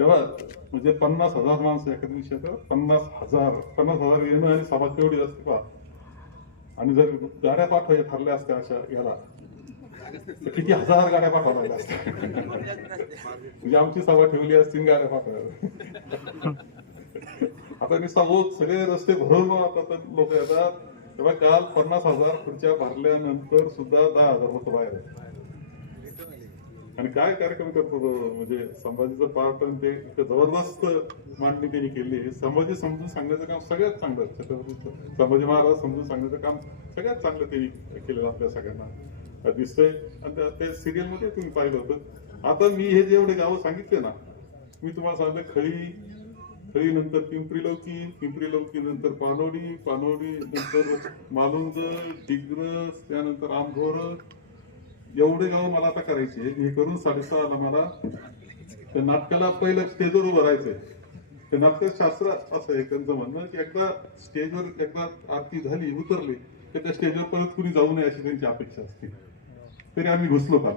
तेव्हा म्हणजे पन्नास हजार माणसं एका दिवशी येतात. पन्नास हजार. पन्नास हजार येणं आणि सभा तेवढी असते पहा. आणि जर गाड्या पाठवायच्या ठरल्या असत्या अशा याला तर किती हजार गाड्या पाठवायला असत्या. म्हणजे आमची सभा ठेवली असती गाड्या पाठवायला आता मी सांगू सगळे रस्ते भरून आता तर लोक येतात. तेव्हा काल पन्नास हजार खुर्च्या भरल्यानंतर सुद्धा दहा हजार होतो बाहेर आणि काय कार्यक्रम करतो म्हणजे संभाजीचं पार्टन ते जबरदस्त मांडणी त्यांनी केली. आहे. संभाजी समजून सांगण्याचं काम सगळ्यात चांगलं छत्रपती संभाजी महाराज समजून सांगण्याचं काम सगळ्यात चांगलं त्यांनी केलेलं आपल्या सगळ्यांना. दिसतंय आणि त्या- ते सिरियलमध्ये तुम्ही पाहिलं होतं. आता मी हे जे एवढे गावं सांगितले ना मी तुम्हाला सांगितलं खळी खळी नंतर पिंपरी लौकी पिंपरी लौकी नंतर पानोडी पानोडी नंतर मालुंज डिग्रस त्यानंतर आंभोर एवढे गाव मला आता करायचे हे करून साडेसहाला मला त्या नाटकाला पहिलं स्टेजवर उभं राहायचंय. ते नाटक शास्त्र असं आहे त्यांचं म्हणणं की एकदा स्टेजवर एकदा आरती झाली उतरली तर त्या स्टेजवर परत कुणी जाऊ नये अशी त्यांची अपेक्षा असते. तरी आम्ही घुसलो का